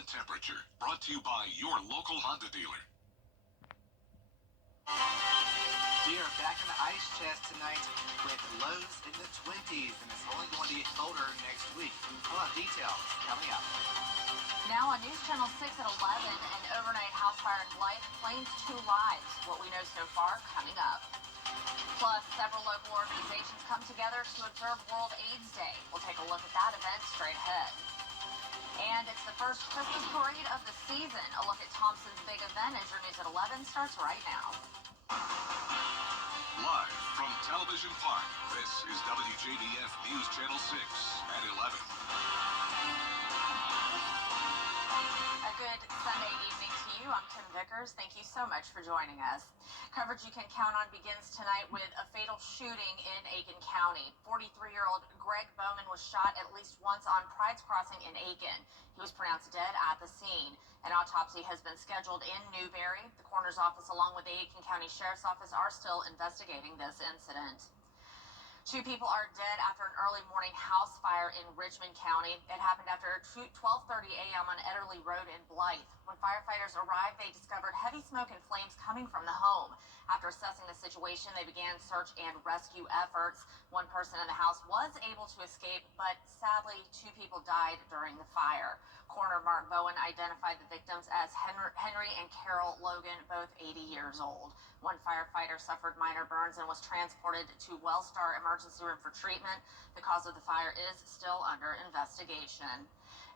and temperature. Brought to you by your local Honda dealer. We are back in the ice chest tonight with lows in the 20s, and it's only going to get colder next week. We'll have details coming up. Now on News Channel 6 at 11, an overnight house fire in Blythe claims 2 lives. What we know so far coming up. Plus, several local organizations come together to observe World AIDS Day. We'll take a look at that event straight ahead. And it's the first Christmas parade of the season. A look at Thompson's big event as your news at 11 starts right now. Live from Television Park, this is WJBF News Channel 6 at 11. A good Sunday evening to you. I'm Kim Vickers. Thank you so much for joining us. Coverage you can count on begins tonight with a fatal shooting in Aiken County. 43-year-old Greg Bowman was shot at least once on Pride's Crossing in Aiken. He was pronounced dead at the scene. An autopsy has been scheduled in Newberry. The coroner's office, along with the Aiken County Sheriff's Office, are still investigating this incident. 2 people are dead after an early morning house fire in Richmond County. It happened after 12:30 a.m. on Ederly Road in Blythe. When firefighters arrived, they discovered heavy smoke and flames coming from the home. After assessing the situation, they began search and rescue efforts. One person in the house was able to escape, but sadly, 2 people died during the fire. Coroner Mark Bowen identified the victims as Henry and Carol Logan, both 80 years old. One firefighter suffered minor burns and was transported to Wellstar Emergency Room for treatment. The cause of the fire is still under investigation.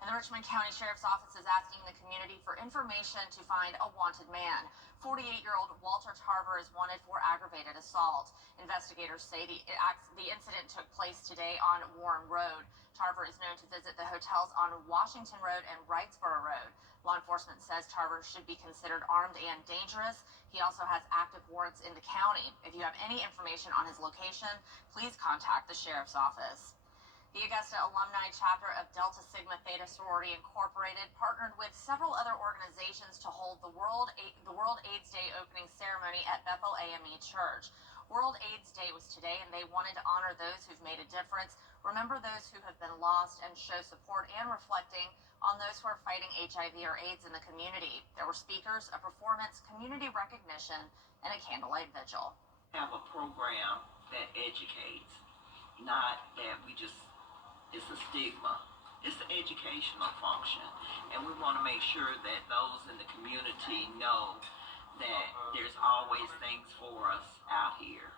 And the Richmond County Sheriff's Office is asking the community for information to find a wanted man. 48-year-old Walter Tarver is wanted for aggravated assault. Investigators say the incident took place today on Warren Road. Tarver is known to visit the hotels on Washington Road and Wrightsboro Road. Law enforcement says Tarver should be considered armed and dangerous. He also has active warrants in the county. If you have any information on his location, please contact the Sheriff's Office. The Augusta alumni chapter of Delta Sigma Theta Sorority Incorporated partnered with several other organizations to hold the World AIDS Day opening ceremony at Bethel AME Church. World AIDS Day was today, and they wanted to honor those who've made a difference, remember those who have been lost, and show support and reflecting on those who are fighting HIV or AIDS in the community. There were speakers, a performance, community recognition, and a candlelight vigil. Have a program that educates, not that we just, it's a stigma. It's an educational function, and we want to make sure that those in the community know that there's always things for us out here.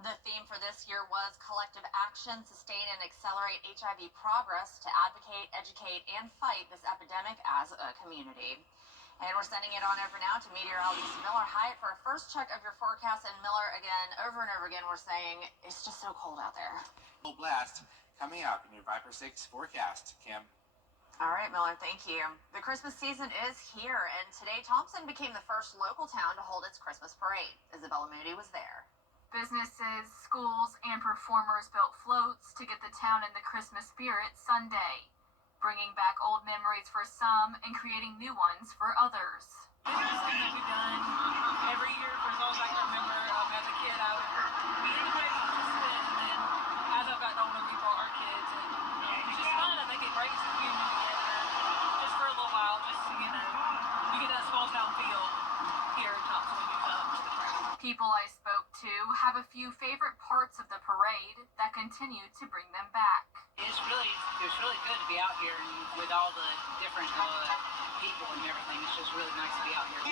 The theme for this year was collective action, sustain and accelerate HIV progress to advocate, educate, and fight this epidemic as a community. And we're sending it on over now to meteorologist Miller Hyatt for a first check of your forecast. And Miller, again, over and over again, we're saying it's just so cold out there. Full blast coming up in your 5 for 6 forecast, Kim. All right, Miller, thank you. The Christmas season is here, and today Thompson became the first local town to hold its Christmas parade. Isabella Moody was there. Businesses, schools, and performers built floats to get the town in the Christmas spirit Sunday, bringing back old memories for some and creating new ones for others. This is something that we've done every year for as long as I can remember. As a kid, I would be anybody to participate, and then as I've gotten older, we brought our kids, and it's just fun. I think it brings the community together just for a little while, just so you get that small town feel here in Thompson when you come to the parade. People I spoke to have a few favorite parts of the parade that continue to bring them back. It's really good to be out here and with all the different people and everything. It's just really nice to be out here.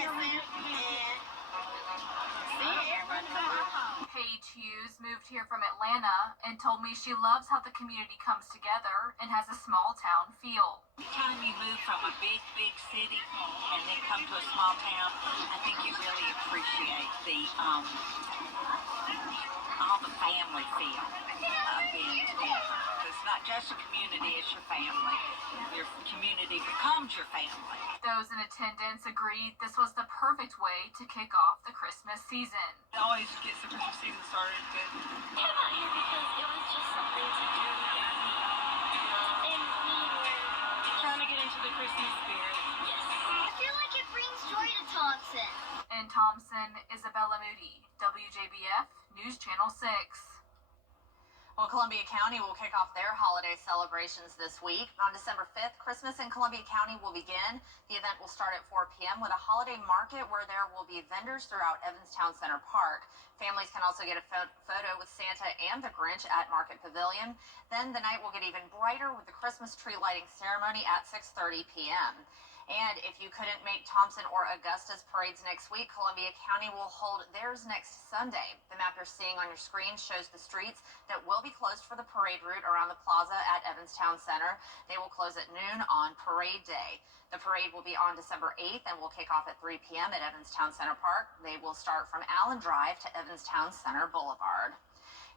Paige Hughes moved here from Atlanta and told me she loves how the community comes together and has a small town feel. Every time you move from a big city and then come to a small town, I think you really appreciate the all the family feel of being together. It's not just a community, it's your family. Your community becomes your family. Those in attendance agreed this was the perfect way to kick off the Christmas season. It always gets the Christmas season started good. I came out here because it was just something to do, and we were Trying to get into the Christmas spirit. yes. I feel like it brings joy to Thompson. In Thompson, Isabella Moody, WJBF News Channel 6. Well, Columbia County will kick off their holiday celebrations this week. On December 5th, Christmas in Columbia County will begin. The event will start at 4 p.m. with a holiday market where there will be vendors throughout Evanstown Center Park. Families can also get a photo with Santa and the Grinch at Market Pavilion. Then the night will get even brighter with the Christmas tree lighting ceremony at 6:30 p.m. And if you couldn't make Thompson or Augusta's parades next week, Columbia County will hold theirs next Sunday. The map you're seeing on your screen shows the streets that will be closed for the parade route around the plaza at Evanstown Center. They will close at noon on parade day. The parade will be on December 8th and will kick off at 3 p.m. at Evanstown Center Park. They will start from Allen Drive to Evanstown Center Boulevard.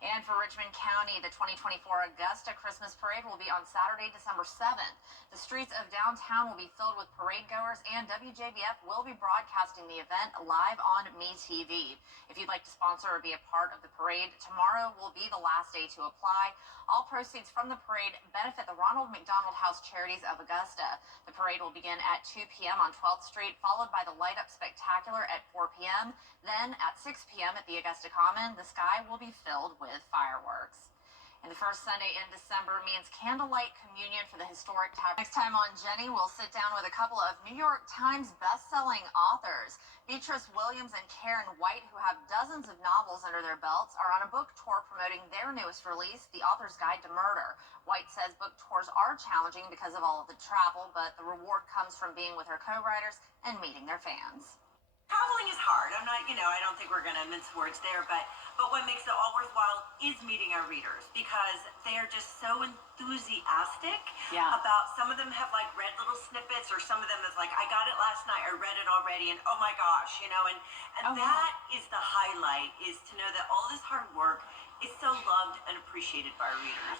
And for Richmond County, the 2024 Augusta Christmas Parade will be on Saturday, December 7th. The streets of downtown will be filled with parade goers, and WJBF will be broadcasting the event live on MeTV. If you'd like to sponsor or be a part of the parade, tomorrow will be the last day to apply. All proceeds from the parade benefit the Ronald McDonald House Charities of Augusta. The parade will begin at 2 p.m. on 12th Street, followed by the Light Up Spectacular at 4 p.m. Then at 6 p.m. at the Augusta Common, the sky will be filled with fireworks. And the first Sunday in December means candlelight communion for the historic tower. Next time on Jenny, we'll sit down with a couple of New York Times best-selling authors. Beatrice Williams and Karen White, who have dozens of novels under their belts, are on a book tour promoting their newest release, The Author's Guide to Murder. White says book tours are challenging because of all of the travel, but the reward comes from being with her co-writers and meeting their fans. Traveling is hard. I'm not, I don't think we're going to mince words there, but what makes it all worthwhile is meeting our readers because they are just so enthusiastic about, some of them have like read little snippets or some of them is like, I got it last night, I read it already, and oh my gosh, and that is the highlight, is to know that all this hard work is so loved and appreciated by our readers.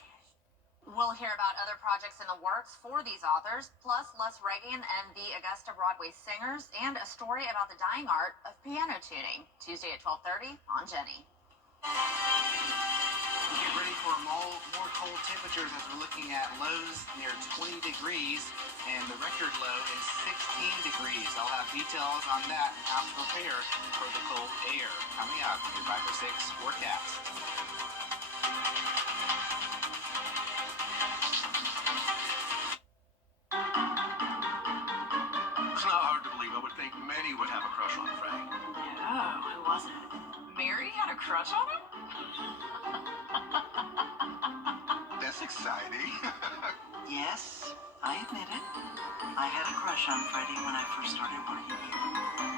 We'll hear about other projects in the works for these authors, plus Les Reagan and the Augusta Broadway Singers, and a story about the dying art of piano tuning. Tuesday at 12:30 on Jenny. Get ready for more cold temperatures as we're looking at lows near 20 degrees, and the record low is 16 degrees. I'll have details on that and how to prepare for the cold air coming up in your 5 or 6 forecast. It's not hard to believe. I would think many would have a crush on Frank. Yeah, who was it? Mary had a crush on him? That's exciting. Yes, I admit it. I had a crush on Freddie when I first started working here.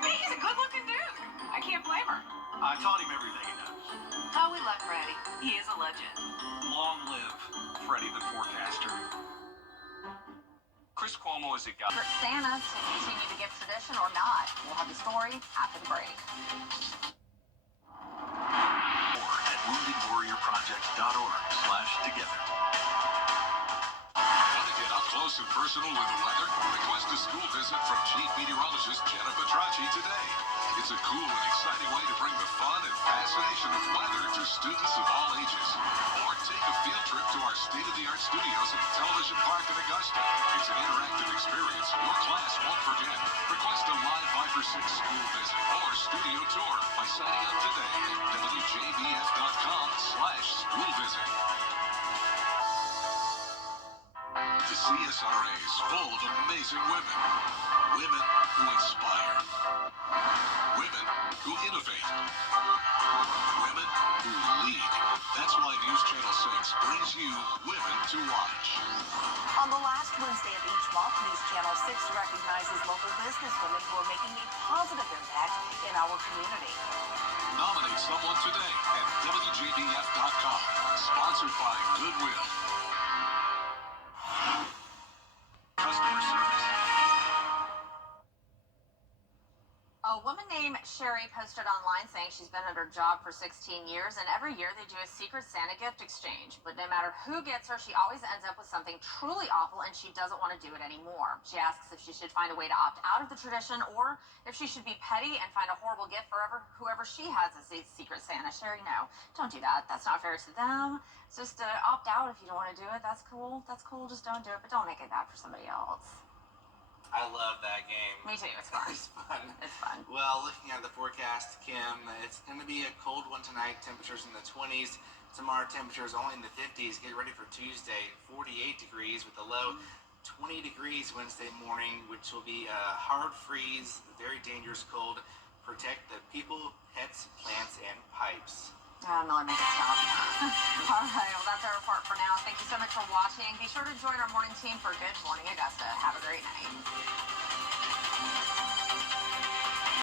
Hey, he's a good-looking dude. I can't blame her. I taught him everything he knows. Oh, we love Freddie. He is a legend. Long live Freddie the Forecaster. Chris Cuomo is a guy. For Santa to continue the gift tradition or not? We'll have the story after the break. More at woundedwarriorproject.org/together. Want to get up close and personal with the weather? Request a school visit from Chief Meteorologist Jenna Petracci today. It's a cool and exciting way to bring the fun and fascination of weather to students of all ages. Or take a field trip to our state-of-the-art studios at the Television Park in Augusta. It's an interactive experience your class won't forget. Request a live 5 or 6 school visit or studio tour by signing up today at WJBF.com/school visit. The CSRA is full of amazing women. Women who inspire. Women who innovate. Women who lead. That's why News Channel 6 brings you Women to Watch. On the last Wednesday of each month, News Channel 6 recognizes local businesswomen who are making a positive impact in our community. Nominate someone today at WJBF.com. Sponsored by Goodwill. Customer service. A woman named Sherry posted online saying she's been at her job for 16 years, and every year they do a secret Santa gift exchange. But no matter who gets her, she always ends up with something truly awful, and she doesn't want to do it anymore. She asks if she should find a way to opt out of the tradition, or if she should be petty and find a horrible gift for whoever she has as a secret Santa. Sherry, no, don't do that. That's not fair to them. It's just opt out if you don't want to do it. That's cool. That's cool. Just don't do it, but don't make it bad for somebody else. I love that game. Me too. It's fun. It's fun. It's fun. Well, looking at the forecast, Kim, it's going to be a cold one tonight. Temperatures in the 20s. Tomorrow, temperatures only in the 50s. Get ready for Tuesday, 48 degrees with a low 20 degrees Wednesday morning, which will be a hard freeze, very dangerous cold. Protect the people, pets, plants, and pipes. Miller, make it stop. All right, well, that's our report for now. Thank you so much for watching. Be sure to join our morning team for Good Morning Augusta. Have a great night.